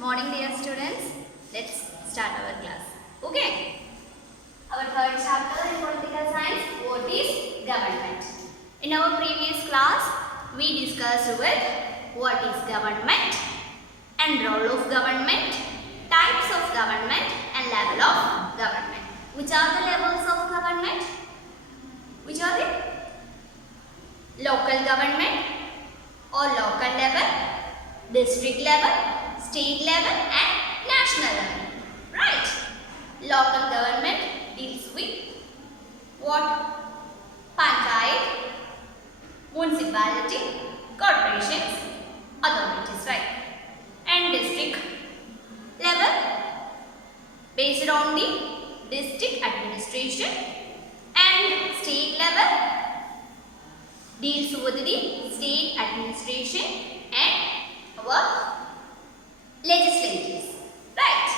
Morning dear students, let's start our class. Okay. Our third chapter in political science, what is government. In our previous class, we discussed with what is government and role of government, types of government and level of government. Which are the levels of government? Which are they? Local government or local level, district level, state level and national level. Right? Local government deals with what? Panchayat, municipality, corporations, authorities, right? And district level based on the district administration, and state level deals with the state administration and our legislatures, right?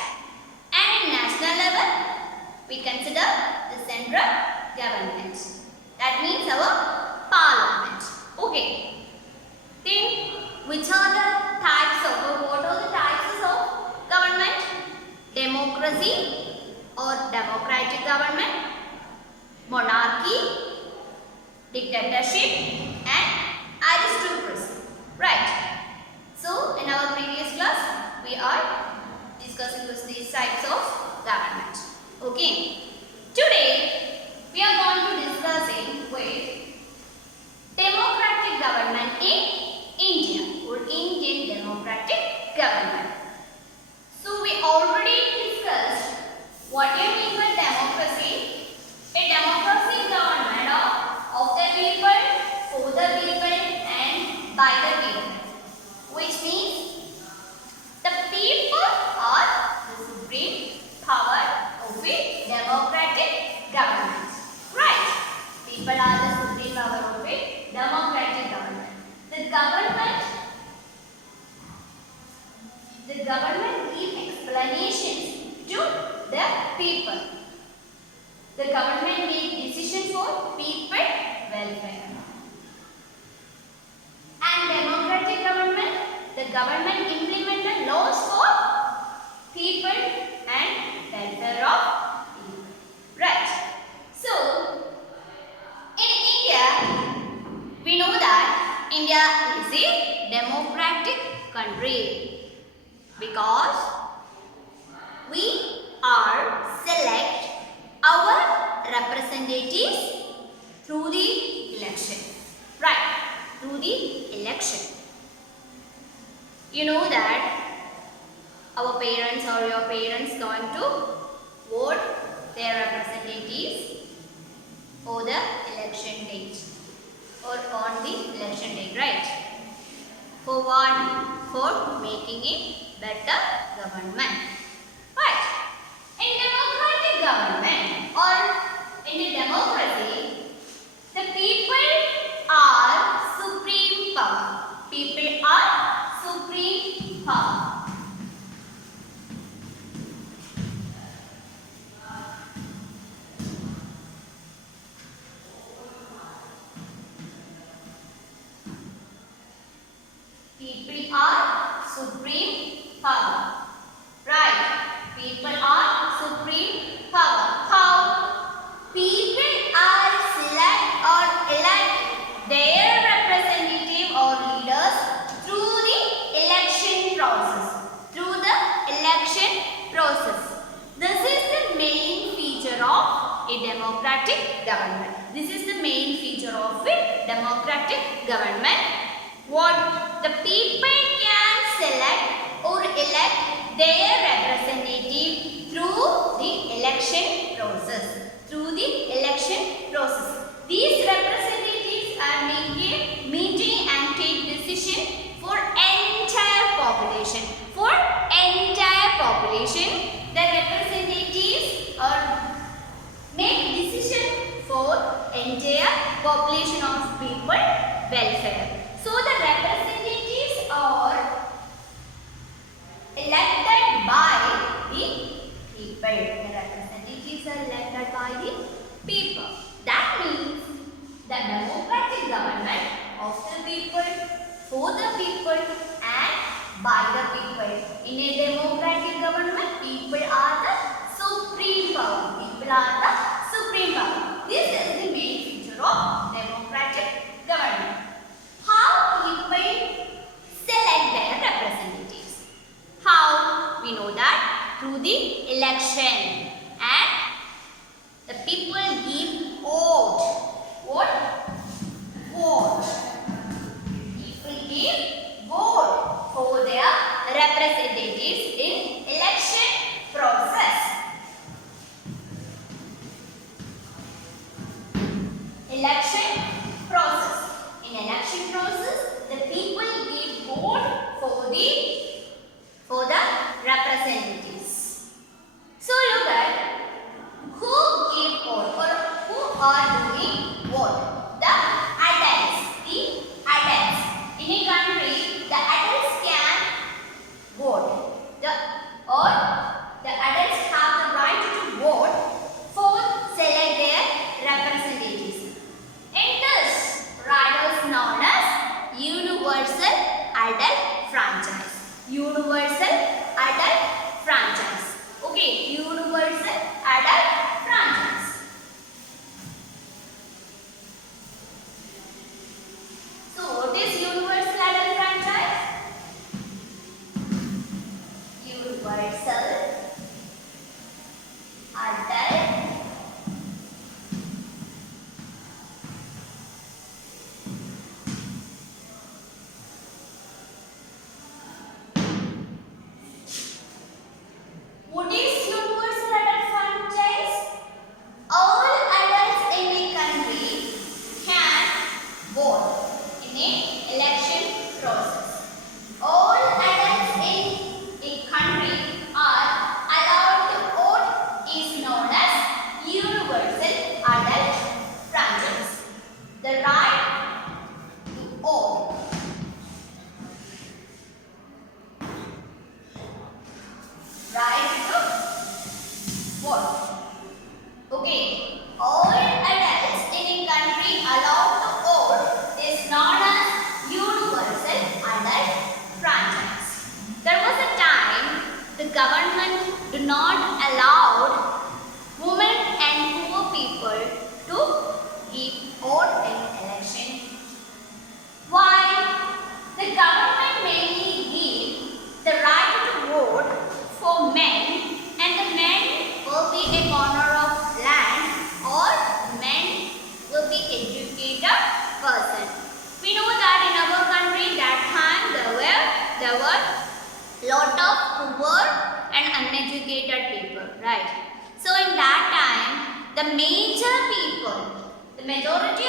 And in national level, we consider the central government. That means our parliament. Okay. Then, which are the types of, or what are the types of government? Democracy or democratic government, monarchy, dictatorship and aristocracy. Right. So, in our previous class, we are discussing these types of government. Okay. Today, we are going to discussing with democratic government in India or Indian democratic government. So, we already discussed what do you mean by democracy? A democracy government of the people, for the people and by the people. Which means the people are the supreme power of a democratic government. Right? People are the supreme power of a democratic government. The government gives explanations to the people. The government makes decisions for people welfare. And democratic government, the government implemented laws for people and welfare of people. Right. So, in India, we know that India is a democratic country because we are select our representatives through the election. Right. Through the election. You know that our parents or your parents going to vote their representatives for the election date or on the election date, right? For what? For making a better government. Right? In democratic government or in a democracy, the people are supreme power. People are supreme power. People are supreme power. Right. People are supreme power. How? People are select or elect their representative or leaders through the election process. Through the election process. This is the main feature of a democratic government. This is the main feature of a democratic government. What the people can select or elect their representative through the election process. Through the election process. These representatives are making meeting and take decision for entire population. For entire population, the representatives make decision for entire population of people welfare. So the representatives are elected by the people. The representatives are elected by the people. That means the democratic government of the people, for the people and by the people. In a election and the people give vote. What? Vote. People give vote for their representatives in election process. Election process. In election process, the people give vote for the representatives. So look at who give vote or who are doing vote. The adults. The adults. In a country, the adults can vote. The adults have the right to vote for select their representatives. And this right is known as universal adult franchise. Universal adult franchise. Okay, universal adult franchise. So what is universal adult franchise? Universal adult What is universal adult franchise? All adults in a country can vote in an election process. All adults in a country are allowed to vote is known as universal adult franchise. The right to vote. Right to vote. Okay. All adults in a country allowed to vote is known as universal adult franchise. There was a time the government did not allow women and poor people to give vote in election. Why? The government mainly give the right to vote for men, and the men will be a owner of land or men will be educated person. We know that in our country that time there were lot of poor and uneducated people, right? So in that time the majority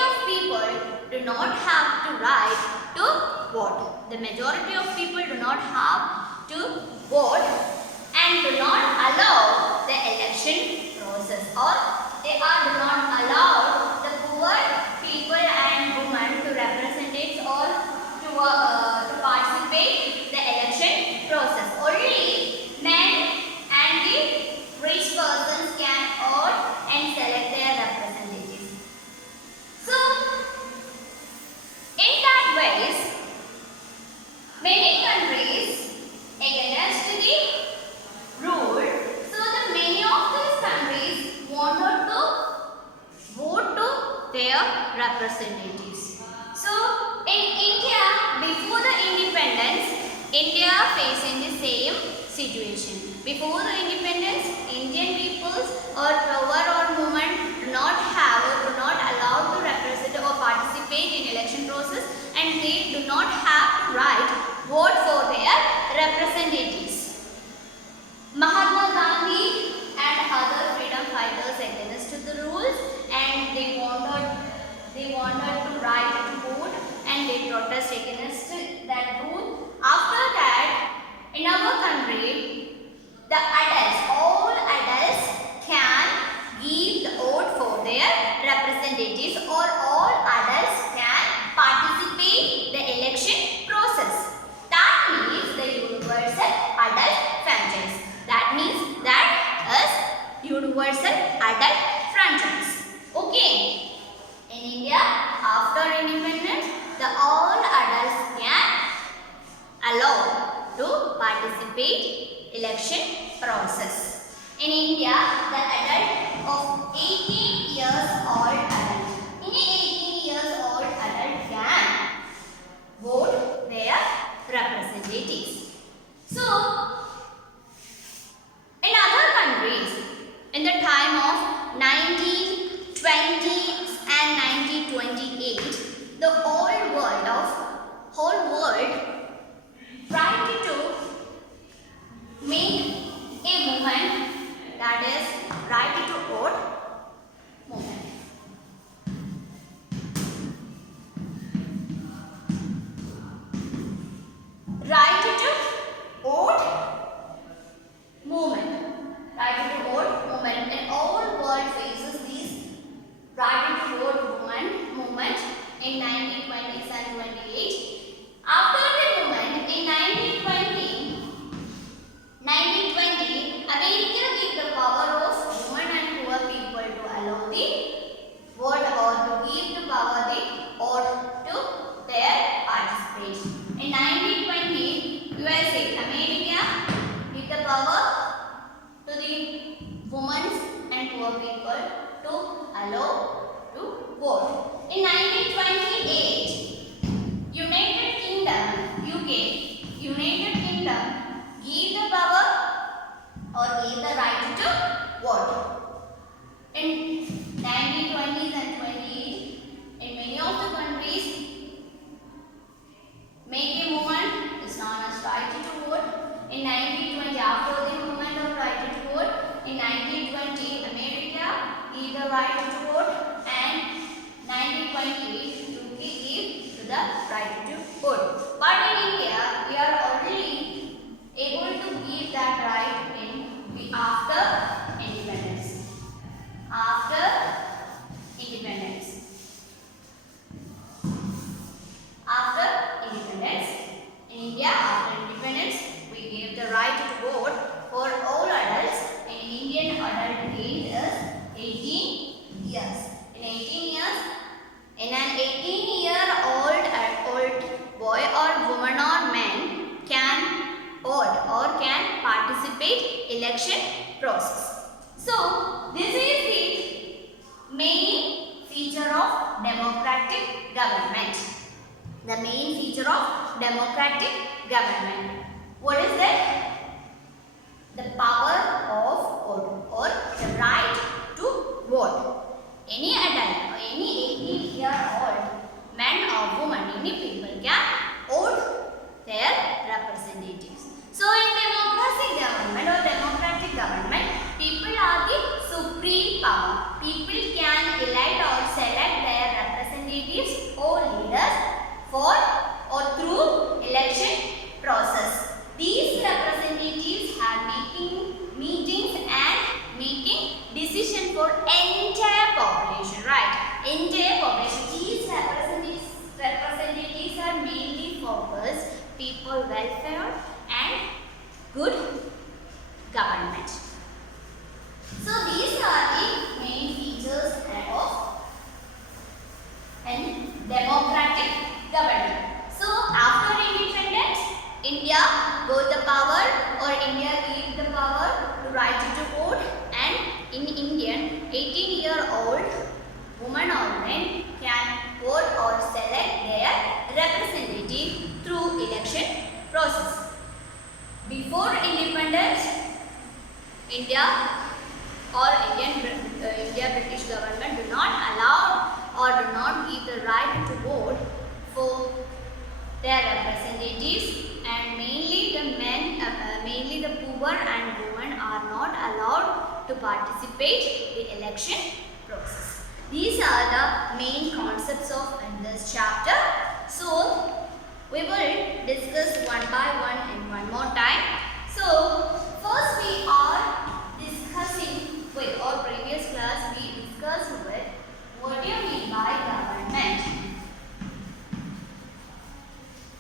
of people do not have the right to vote. The majority of people do not have to vote and do not allow the election process, or they do not allow the poor people and women to represent or to participate the election process. Only men and the rich persons can vote and select their representatives. So in that ways, many countries against the rule. So the many of these countries wanted to vote to their representatives. So in India, before the independence, India facing the same situation. Before the independence, Indian peoples or power or women do not have or do not allowed to represent or participate in election process, and they do not have the right vote for their representatives. Mahatma Gandhi and other freedom fighters against the rules, and they wanted to right to vote, and they protest against that rule. After that, in our country, the adults, all adults can give the vote for their representatives, or all adults can participate the election process. That means the universal adult franchise. That means that is universal adult franchise. Okay. In India, after independence, the all adults can allow to participate election process. In India, the adult of 18 years old adult. In 18 years old adult can vote their representatives. So, in other country, allowed to vote. In 1928, United Kingdom, UK, United Kingdom gave the power or gave the right to vote. In 1920s and 28, in many of the countries, make a movement is known as right to vote. In 1920, after the movement of right to vote, in 1920, America gave the right to vote, and 1928, UK gave the right to vote. But in India, we are already able to give that right after independence. After independence. After independence, in India, after independence, we gave the right to vote for all adults. In Indian adult age is 18 years. In 18 years, in an 18-year-old boy or woman or man can vote or can participate election process. So, this is the main feature of democratic government. The main feature of democratic government. What is that? The power of vote or the right to vote. Any adult or any 18-year-old man or woman, any people can vote their representatives. So in democratic government or democratic government, people are the supreme power. People can elect or select their representatives or leaders for or through election process. These representatives are making meetings and making decision for entire population, right? Entire population. These representatives are mainly focused people welfare and good government. So these are the main features of an democratic government. So after independence, India got the power or India gave the power to right to vote, and in Indian 18-year-old woman or man can vote or select their representative through election process. Before independence, India or India British government do not allow or do not give the right to vote for their representatives, and mainly the men, mainly the poor and women are not allowed to participate in the election process. These are the main concepts of in this chapter. So we will discuss one by one in one more time. So first we are discussing with our previous class we discussed with what do you mean by government?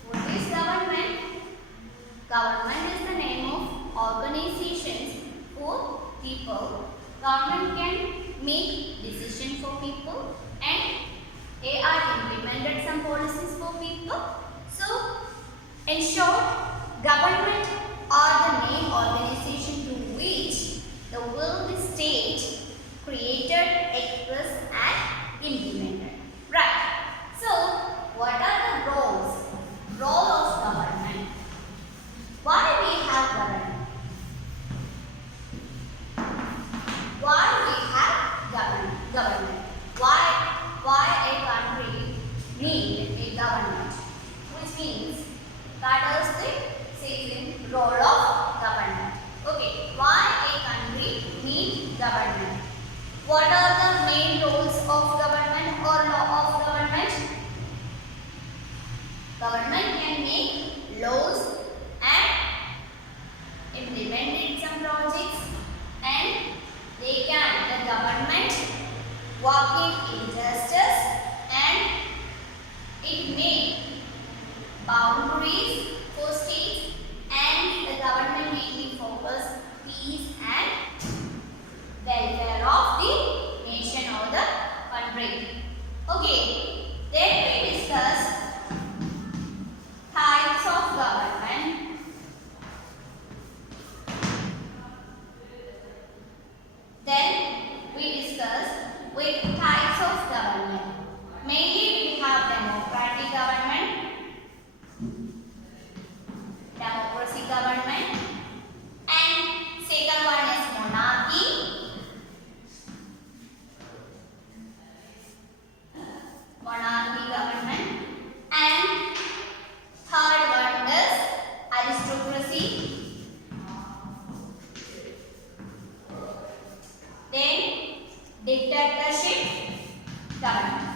What is government? Government is the name of organizations for people. Government can make decisions for people and they are implemented some policies for people. So, in short, government are the main organization to which the world state created, expressed and implemented. Right. So, what are the roles? Role of government. Why we have government? Why we have government? Why a country need a government? Which means that is the second role of government. Okay, why a country need government? government. And second one is monarchy. Monarchy government. And third one is aristocracy. Then dictatorship government.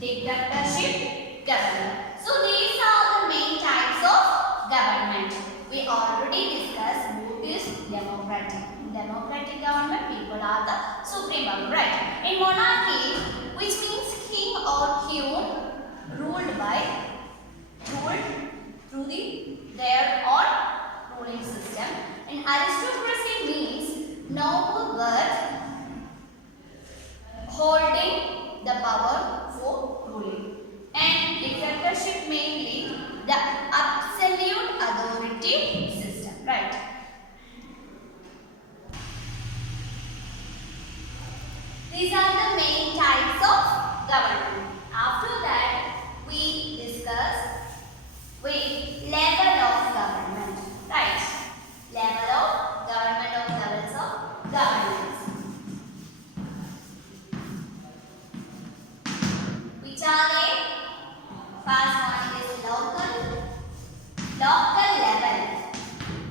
Dictatorship government. So these are the main types of government. We already discussed what is democratic. In democratic government, people are the supreme power, right? In monarchy, which means king or queen ruled through their own ruling system. And aristocracy means noble birth holding the power for ruling. And dictatorship mainly the absolute authority system, right? These are the main types of government. After that, we discuss level of government, right? Level of government of levels of governance. Which are they? First one is local level.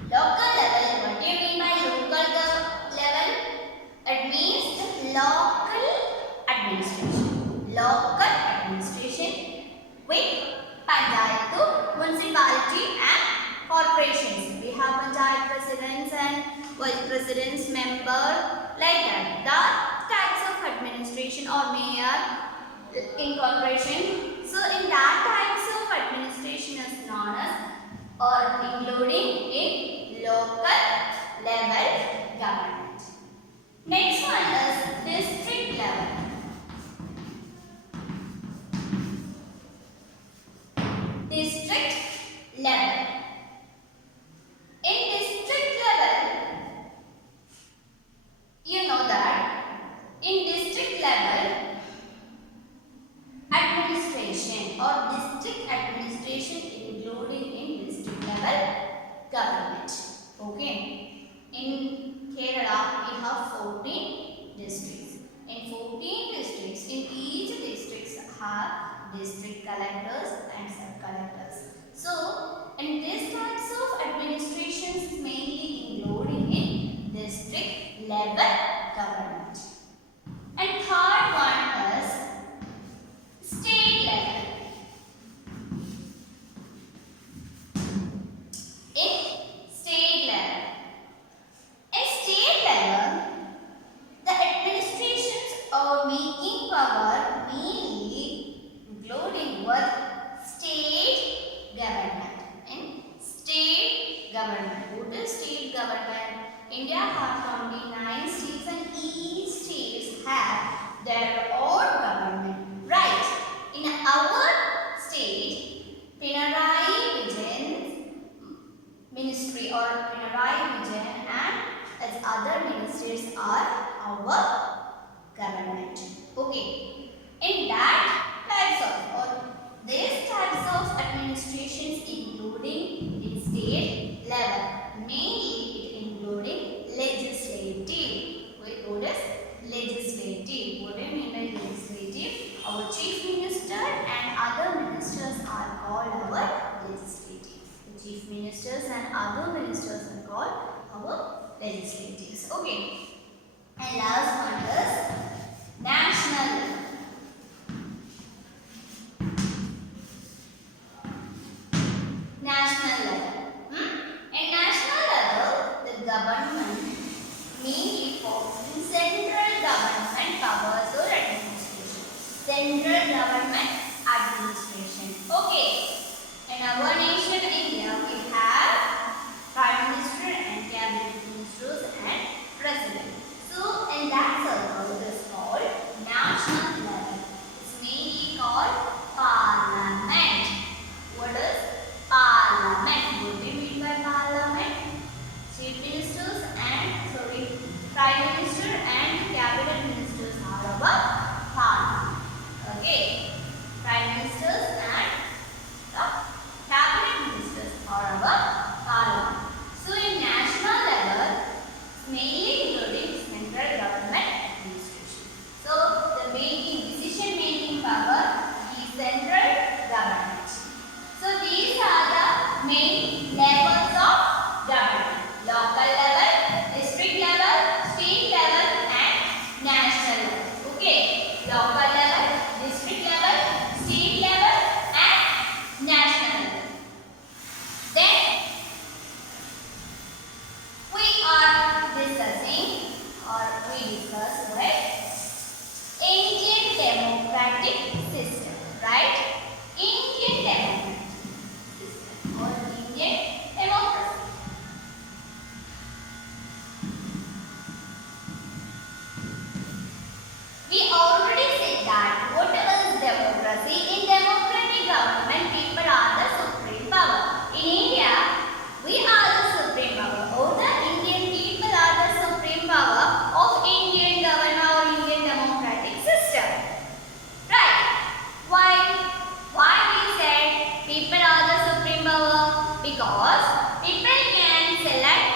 Local level, what do you mean by local level? It means local administration. Local administration with panchayat, municipality and corporations. We have panchayat presidents and vice presidents, member, like that. The types of administration or mayor in corporation. So in that types of administration is known as or including in local level government. Next one is district level. District level. In district level, you know that in district level administration or district administration including in district level government. Okay. In Kerala, we have 14 districts. In 14 districts, in each districts have district collectors and sub-collectors. So, in these types of administrations mainly including in district level government. And third one is state level. In state level. In state level, the administrations or making power mainly including what? State government. In state government. What is state government? India has 29 states and each states have their own government. Right. In our state, Pinarayi Vijayan's ministry or Pinarayi Vijayan and its other ministries are our government. Okay. In that types of or these types of administrations including in state level, mainly it including legislative. What is legislative? What do you mean by legislative? Our chief minister and other ministers are called our legislative. The chief ministers and other ministers are called our legislatives. Okay. And last one is national. National level. At national level, the government mainly focuses in central government powers or administration. Central government administration. Okay. In our nation, India, we have Prime Minister and Cabinet Ministers and President. So, in that circle, it is called national because people can select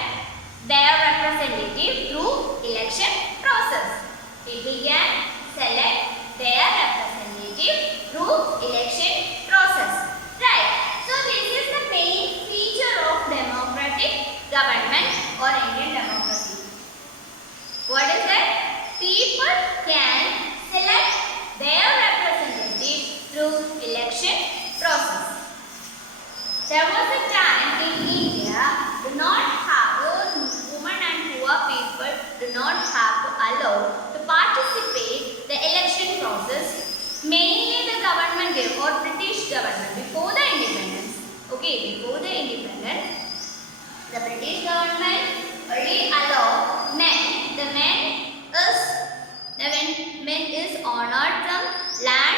their representative through election process. People can select their representative through election process. Right. So this is the main feature of democratic government or Indian democracy. What is that? People can select their representative through election process. There was a time in India do not have women and poor people do not have to allow to participate the election process. Mainly the government or British government before the independence. Okay, before the independence, the British government only allow men. The men is honored from land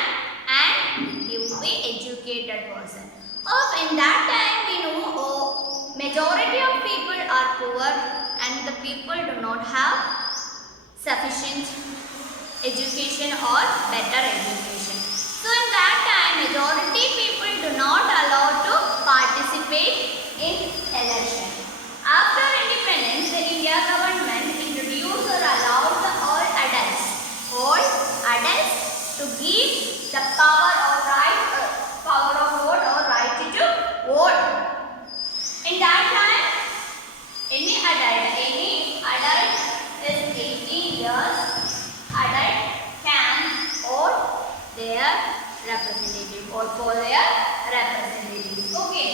and he will be educated person. In that time we know majority of people are poor and the people do not have sufficient education or better education. So in that time majority people do not allow to participate in election. After independence, the India government introduced or allowed all adults to give the power of vote or right to vote. In that time, any adult is 18 years, adult can vote their representative or for their representatives. Okay.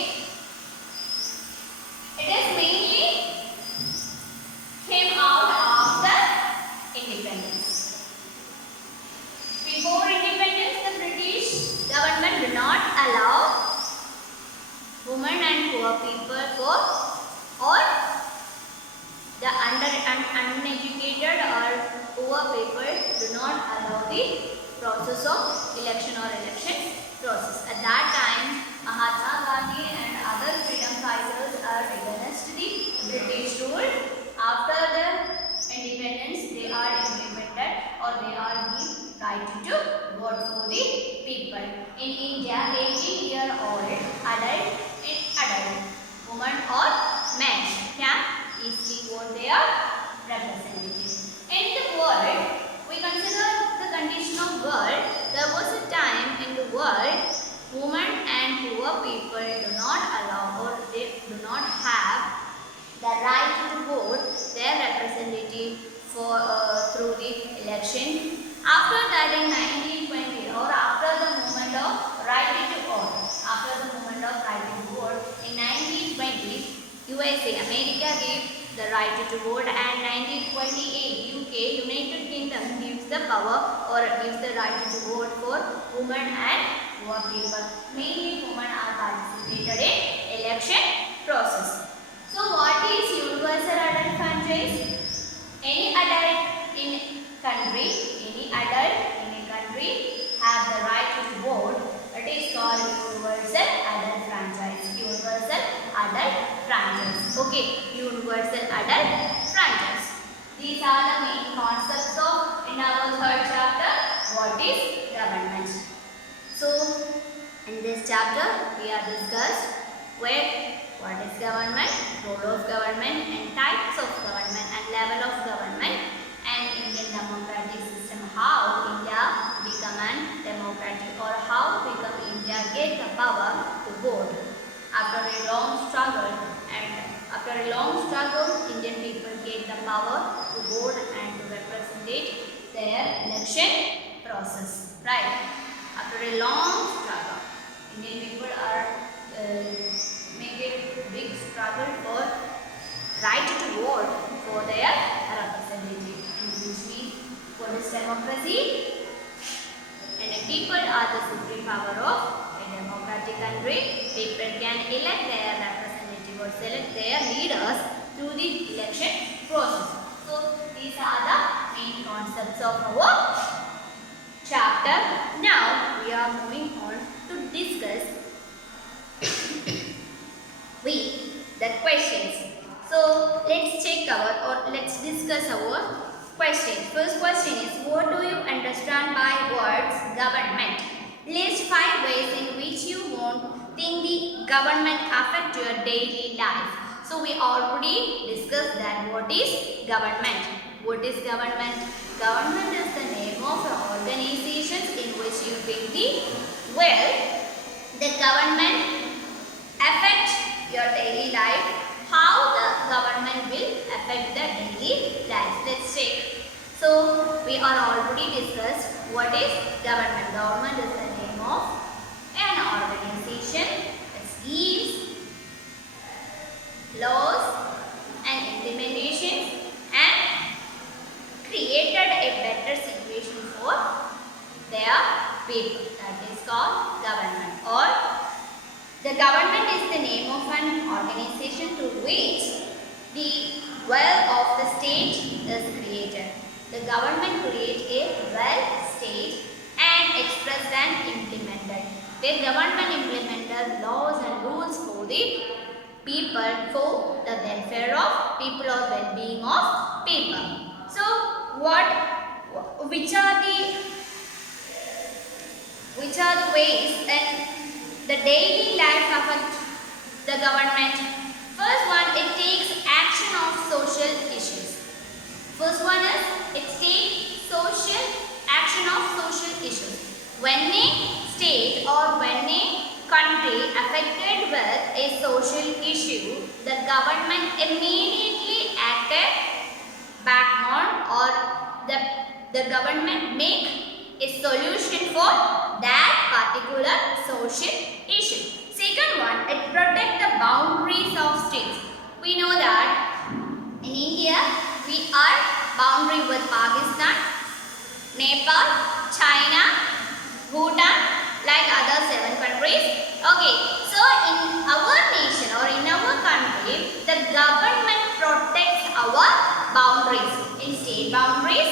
It is mainly came out after independence. Before independence, the British government did not allow women and poor people or the uneducated or poor people do not allow the process of election process. At that time, Mahatma Gandhi and other freedom fighters are against the British rule. After the independence, they are implemented or they are given right to vote for the people. In India, 18-year-old adult, woman or man can easily vote their representative. In the world, we consider the condition of world. There was a time in the world women and poor people do not allow or they do not have the right to vote their representative through the election. After that in 1920 or after the movement of right to vote, in 1920 USA, America gave the right to vote and 1928 UK, United Kingdom gives the power or gives the right to vote for women and poor people. Mainly women are participated in election process. So what is universal adult franchise? Any adult in a country have the right to vote. It is called universal adult franchise. Okay, universal adult franchise. These are the main concepts of in our third chapter. What is government? So in this chapter we have discussed what is government, role of government and types of government and level of government and Indian democratic system, how India become an democratic or how India get the power to vote. After a long struggle, Indian people get the power to vote and to represent their election process. Right? After a long struggle, Indian people are make a big struggle for right to vote for their representative, which means for this democracy, and the people are the supreme power of a democratic country. People can elect their representative or select their leaders through the election process. So these are the main concepts of our chapter. Now we are moving on to discuss the questions. So let's discuss our question. First question is, what do you understand by words government? List 5 ways in which you won't think the government affect your daily life? So we already discussed that what is government. What is government? Government is the name of organizations in which you pay the the government affect your daily life. How the government will affect the daily life? Let's check. So we are already discussed what is government. Government is the name of an organization that gives laws and implementations and created a better situation for their people. That is called government. Or the government is the name of an organization through which the wealth of the state is created. The government creates a wealth state and expressed and implemented. The government implemented laws and rules for the people, for the welfare of people or well-being of people. So, which are the ways and the daily life affect the government? First one, it takes action of social issues. First one is it takes social action of social issues. When a state or when a country affected with a social issue, the government immediately acted back on, or the government make a solution for that particular social issue. Second one, it protects the boundaries of states. We know that in India, we are boundary with Pakistan, Nepal, China, Bhutan, like other 7 countries. Okay, so in our nation or in our country, the government protects our boundaries in state boundaries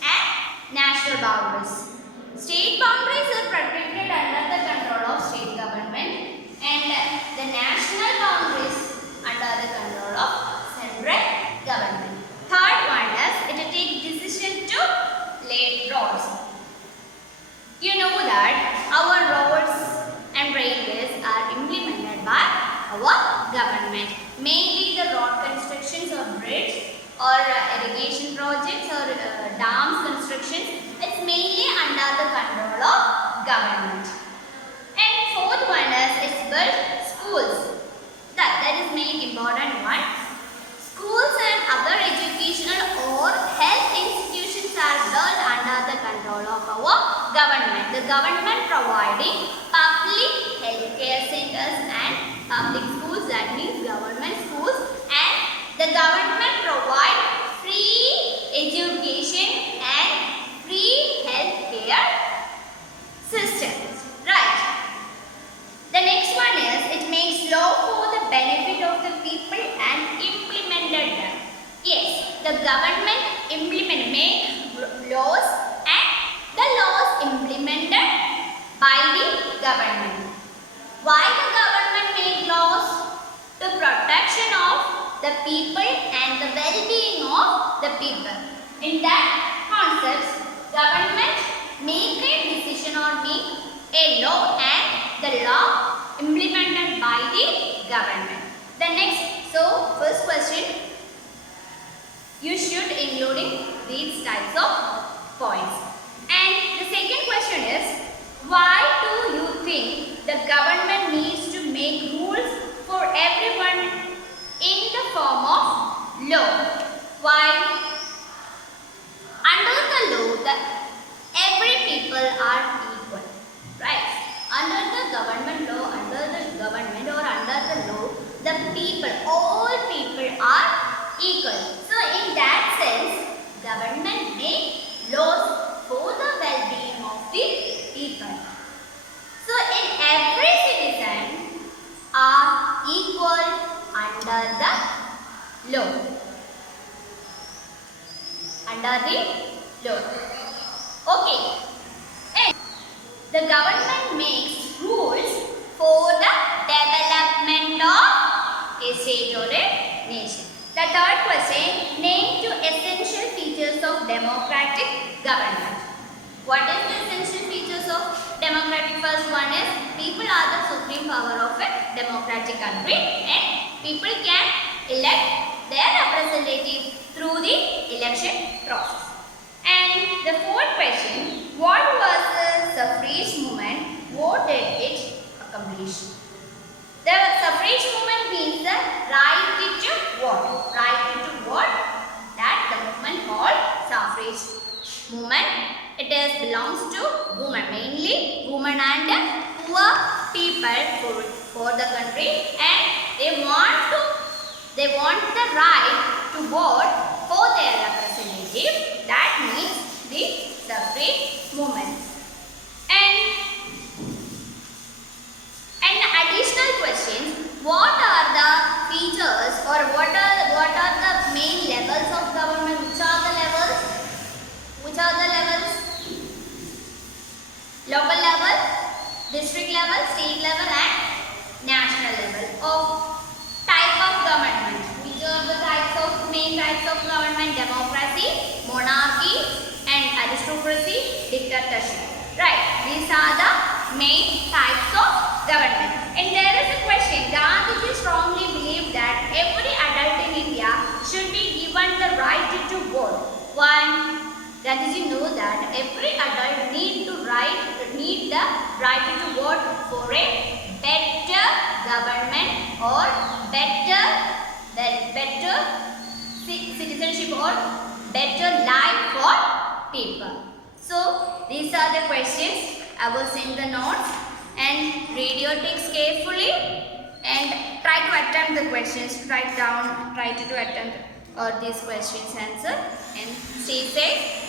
and national boundaries. State boundaries are protected under the control of state government, and the national boundaries under the control of central government. Third one is it takes decision to lay roads. You know that our roads and railways are implemented by our government. Mainly the road constructions or bridge or irrigation projects or dams constructions. It's mainly under the control of government. And fourth one is it's built schools. That is main important one. Schools and other educational or health institutions are built under the control of our government. The government providing public healthcare centers and public schools, that means government schools, and the government provide free education and free healthcare systems. Right. The next one is it makes law for the benefit of the people and implemented them. Yes, the government make laws and the laws implemented by the government. Why the government make laws? The protection of the people and the well-being of the people. In that concept, government make a decision or make a law and the law implemented by the government. The next, so first question, you should including these types of points. And the second question is, why do you think the government needs to make rules for everyone in the form of law? Why? Under the law, every people are equal, right? Under the government law, under the government or under the law, the people, all people are equal. So in that sense, government make laws for the well-being of the people. So in every citizen are equal under the law. Under the law. Okay. And the government makes rules for the development of a state or a nation. The third question, name two essential features of democratic government. What is the essential features of democratic? First one is people are the supreme power of a democratic country, and people can elect their representative through the election process. And the fourth question, what was the suffrage movement? What did it accomplish? The suffrage movement means the right to vote. Right to vote, that the movement called suffrage movement. It belongs to women, mainly women and poor people for the country, and they want the right to vote for their representative. That means the suffrage movement. And additional questions, what are the features or what are the main levels of government? Which are the levels? Local level, district level, state level and national level of type of government. Which are the main types of government? Democracy, monarchy and aristocracy, dictatorship. Right, these are the main types of government. And there is a question, Gandhiji strongly believed that every adult in India should be given the right to vote. One, Gandhiji knew that every adult need the right to vote for a better government or better citizenship or better life for people. So these are the questions. I will send the notes and read your text carefully and try to attempt the questions. Write down, try to attempt all these questions answer, and stay safe.